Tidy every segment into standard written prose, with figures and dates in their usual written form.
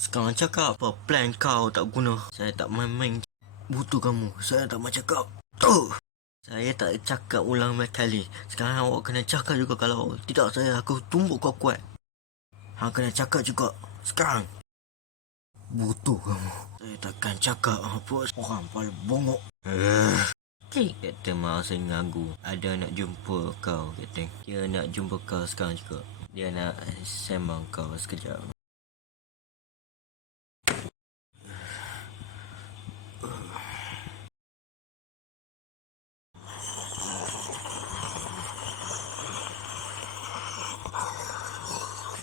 Sekarang cakap apa plan kau tak guna. Saya tak main-main butuh kamu. Saya tak main cakap. Saya tak cakap ulang kali. Sekarang awak kena cakap juga. Kalau tidak saya aku tumbuk kau kuat. Hang kena cakap juga. Sekarang. Butuh kamu. Saya takkan cakap apa. Orang paling bongok. Kapten masa ngagu. Ada nak jumpa kau, Kapten. Dia nak jumpa kau sekarang juga. Dia nak sembang kau sekejap.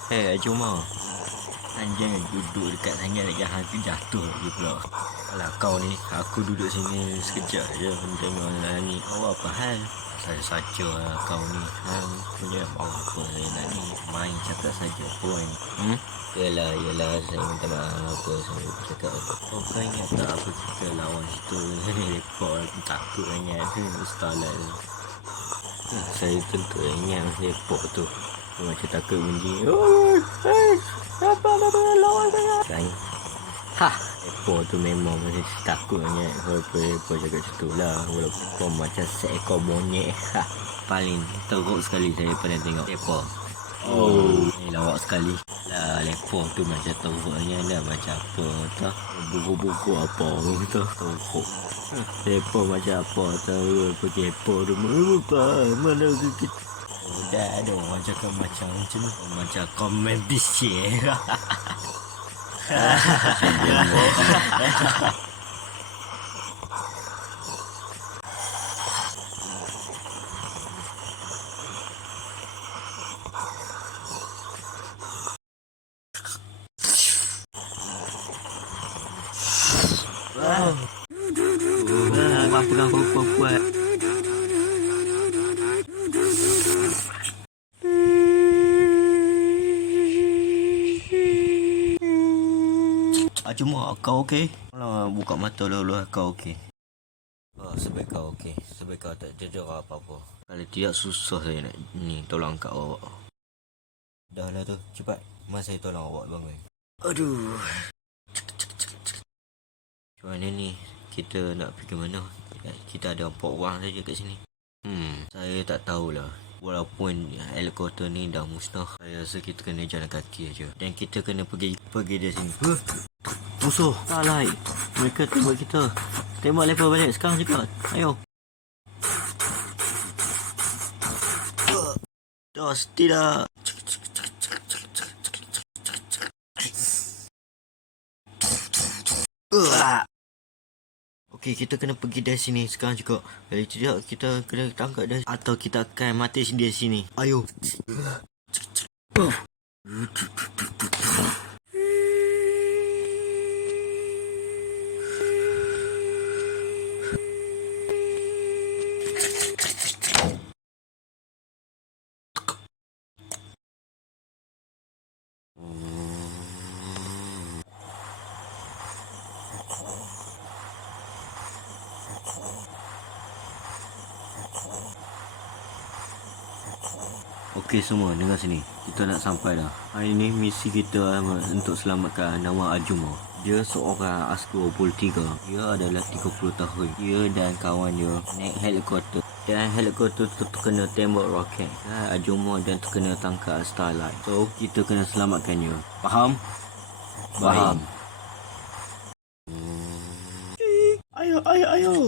Ajuma. Hang jangan duduk dekat sangat lagi. Hang tu jatuh lagi pula. Alah kau ni, aku duduk sini sekejap je tengok ni. Awak apa hal? Saja lah kau ni. Hang punya apa nak ni. Main cakap saja pun. Yelah, saya minta maaf apa saya cakap apa. Kau ingat tak apa kita lawan situ. Repot, takut ingat. Starlight tu. Saya tentu ingat repot tu. Macam takut bunyi. Apa lawan saya? Ha, ekor tu memang macam takutnya. Ekor jaga macam tu lah. Walaupun macam seekor monyet. Ha, paling teruk sekali saya pernah tengok ekor. Ni lawak sekali. Lah, ekor tu macam teruknya dah. Macam apa tu. Buku-buku apa tu. Teruk. Ekor macam apa tu. Pergi ekor tu. Mana kita. Dah ada orang cakap macam ni. Macam komen bisik. Apa kau buat? Cuma kau okey? Kalau buka mata dulu kau okey. Sebaik kau okey. Sebaik kau tak terjadi apa-apa. Kalau tidak susah saya nak ni tolong angkat awak. Dah lah tu, cepat. Mas saya tolong awak bangun. Aduh. Macam mana ni? Kita nak pergi mana? Kita ada 4 orang saja kat sini. Saya tak tahulah. Walaupun helikopter ni dah musnah, saya rasa kita kena jalan kaki aja. Dan kita kena pergi dari sini. Musuh, Starlight. Mereka tembak kita. Tembak lepas balik sekarang juga. Ayo. Dos, tidak. Okey, kita kena pergi dari sini sekarang juga. Kalau tidak, kita kena tangkap dah. Atau kita akan mati di sini. Ayo. Okey semua, dengar sini. Kita nak sampai dah. Hari ni misi kita untuk selamatkan Nama Ajuma. Dia seorang askar 23. Dia adalah 30 tahun. Dia dan kawan dia naik helikopter. Dan helikopter tu terkena tembak roket. Dan Ajuma dan terkena tangkap Starlight. So, kita kena selamatkan dia. Faham? Faham. Ayo.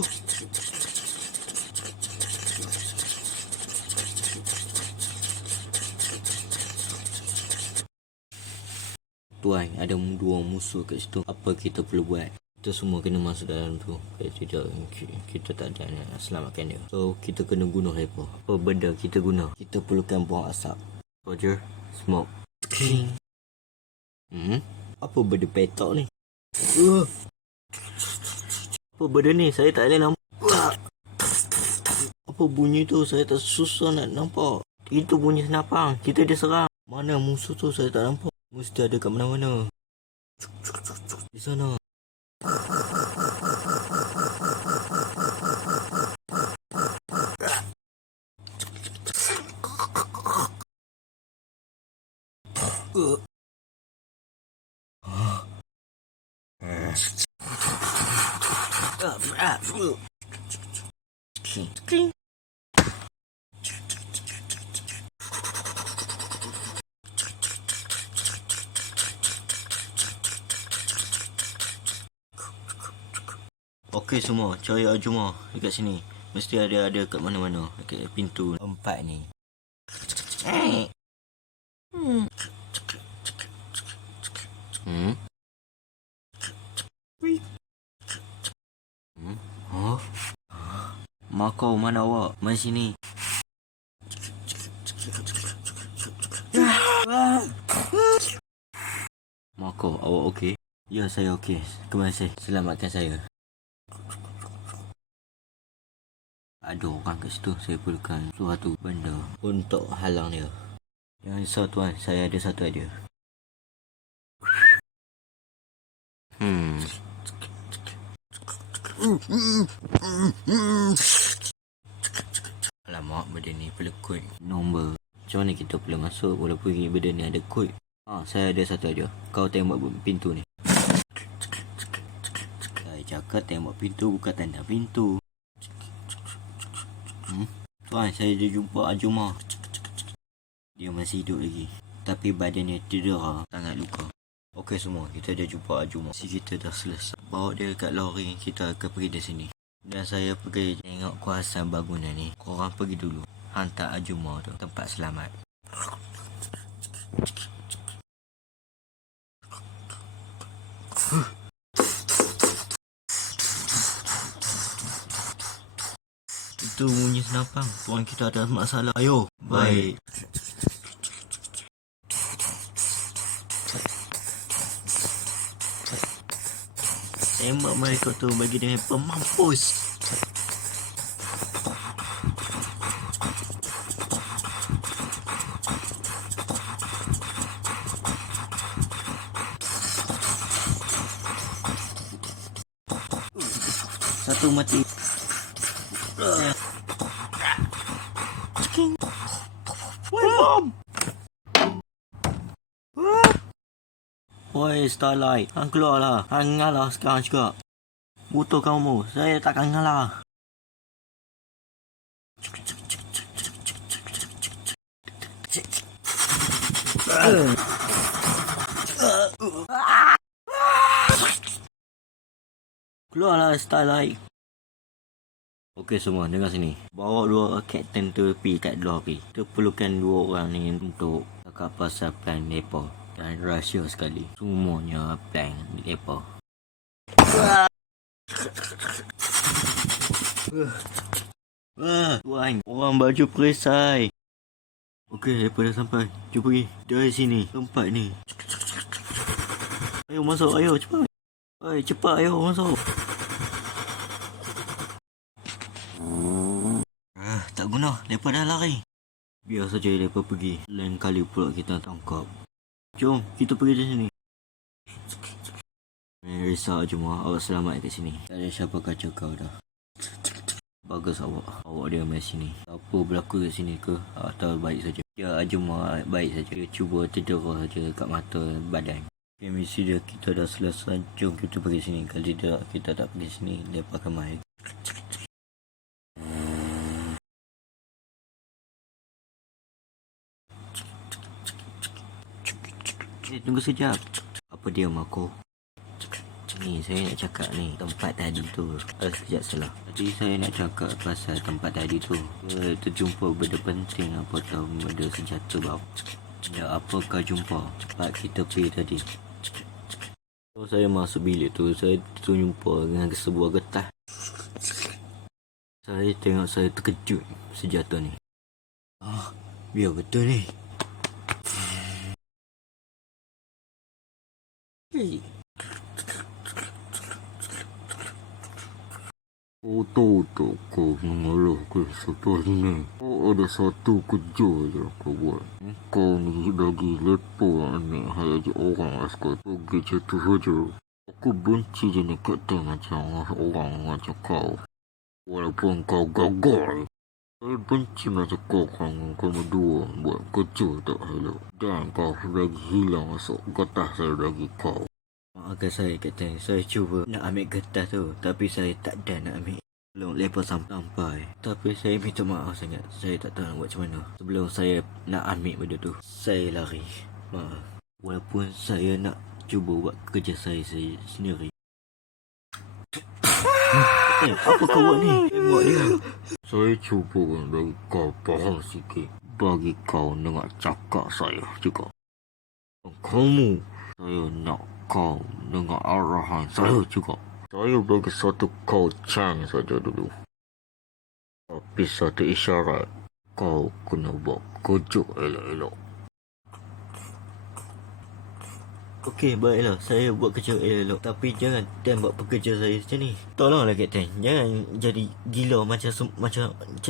Tuan, ada 2 musuh kat situ. Apa kita perlu buat? Kita semua kena masuk dalam tu. Kalau tidak, kita tak ada nak selamatkan dia. So, kita kena guna mereka. Apa benda kita guna? Kita perlukan buang asap. Roger, smoke. King. Apa benda petak ni? Apa benda ni? Saya tak boleh nampak. Apa bunyi tu? Saya tak susah nak nampak. Itu bunyi senapang. Kita diserang. Mana musuh tu? Saya tak nampak. Mesti ada kat mana-mana. Di sana. Okey semua, cari Arjuma dekat sini. Mesti ada kat mana-mana, dekat pintu tempat ni. Huh? Mak kau mana awak? Mari sini. Mak kau, awak okey? Ya, saya okey. Terima kasih. Selamatkan saya. Ada orang kat situ. Saya perlukan suatu benda untuk halang dia. Jangan risau tuan, saya ada satu idea. Alamak, benda ni perlu kod nombor. Macam mana kita boleh masuk walaupun benda ni ada kod? Saya ada satu idea. Kau tembak pintu ni. Saya cakap tembak pintu bukan tanda pintu. Tuan, saya dah jumpa Arjuma. Dia masih hidup lagi. Tapi badannya cedera, sangat luka. Okey semua, kita dah jumpa Arjuma. Kita dah selesai. Bawa dia kat lori, kita akan pergi dari sini. Dan saya pergi tengok kuasa bangunan ni. Korang pergi dulu. Hantar Arjuma tu tempat selamat. Itu bunyi senapang. Tuan kita ada masalah. Ayo. Baik. Tembak mereka tu bagi dia pemampus. Satu mati. Bom. Oi Starlight, hang keluarlah. Hang ngalah sekarang juga. Butuh kamu, saya takkan ngalah. Keluarlah Starlight. Okey semua, dengar sini. Bawa dua kapten tu pergi kat lori. Kita perlukan dua orang ni untuk cakap pasal plan mereka. Dan rahsia sekali. Semuanya plan mereka. Tuan, orang baju perisai. Okey, mereka dah sampai. Jom pergi dari sini, tempat ni. Ayo masuk, ayo cepat. Cepat, ayo masuk. Tak guna, mereka dah lari. Biar saja mereka pergi. Lain kali pula kita tangkap. Jom, kita pergi dari sini. Risau cuma awak selamat kat sini. Tak ada siapa kacau kau dah. Bagus awak. Awak dia main sini. Apa berlaku kat sini ke? Atau baik saja? Ya, cuma baik saja. Dia cuba cedera saja kat mata badan. Misi dia kita dah selesai. Jom kita pergi sini. Kalau tidak kita tak pergi sini, dia akan main. Tunggu sekejap. Apa dia Mako? Ni saya nak cakap ni tempat tadi tu. Sekejap salah. Tadi saya nak cakap pasal tempat tadi tu. Terjumpa benda penting apa tahu benda senjata bau. Ya, apa kau jumpa? Tempat kita pergi tadi. Saya masuk bilik tu, saya terjumpa dengan sebuah getah. Saya tengok, saya terkejut senjata ni. Biar betul ni. Tahu tak kau mengalahkan satu ni. Kau ada satu kerja je kau buat. Kau ni lagi lepas ni haji orang askar pergi jatuh saja. Aku benci jenis kapten macam orang macam kau. Walaupun kau gagal. Saya benci macam kau berdua buat kerja tak elok. Dan kau lagi hilang masuk getah saya bagi kau. Maafkan saya kapten, saya cuba nak ambil getah tu tapi saya tak ada nak ambil. Belum lepas sampai. Tapi saya minta maaf sangat. Saya tak tahu nak buat macam mana. Sebelum saya nak ambil benda tu, saya lari. Maaf. Walaupun saya nak cuba buat kerja saya sendiri. Apa kau buat ni? Tengok dia. Saya cuba bagi kau faham sikit. Bagi kau dengar cakap saya juga. Kamu, saya nak kau dengar arahan saya juga. Saya bagi satu kau chance saja dulu. Tapi satu isyarat, kau kena buat kerja elok-elok. Okey, baiklah. Saya buat kerja elok. Tapi jangan tembak pekerja saya macam ni. Tolonglah Kapten. Jangan jadi gila macam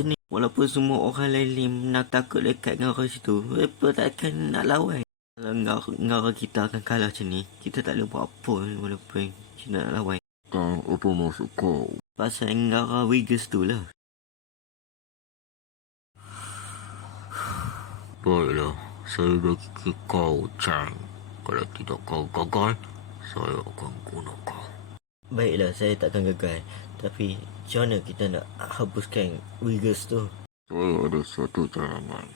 ni. Walaupun semua orang lain nak takut dekat ngara situ, mereka takkan nak lawan. Kalau ngara kita akan kalah macam ni, kita tak boleh buat apa walaupun kita nak lawan. Tak, apa maksud kau? Pasal ngara Wiggles tu lah. Baiklah, saya bagi kau chance. Kalau tidak kau gagal, saya akan guna kau. Baiklah, saya takkan gagal. Tapi, macam mana kita nak hapuskan Wiggles tu? Saya ada satu cadangan.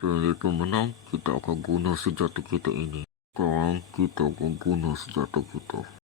Kalau kita menang, kita akan guna senjata kita ini. Sekarang, kita akan guna senjata kita.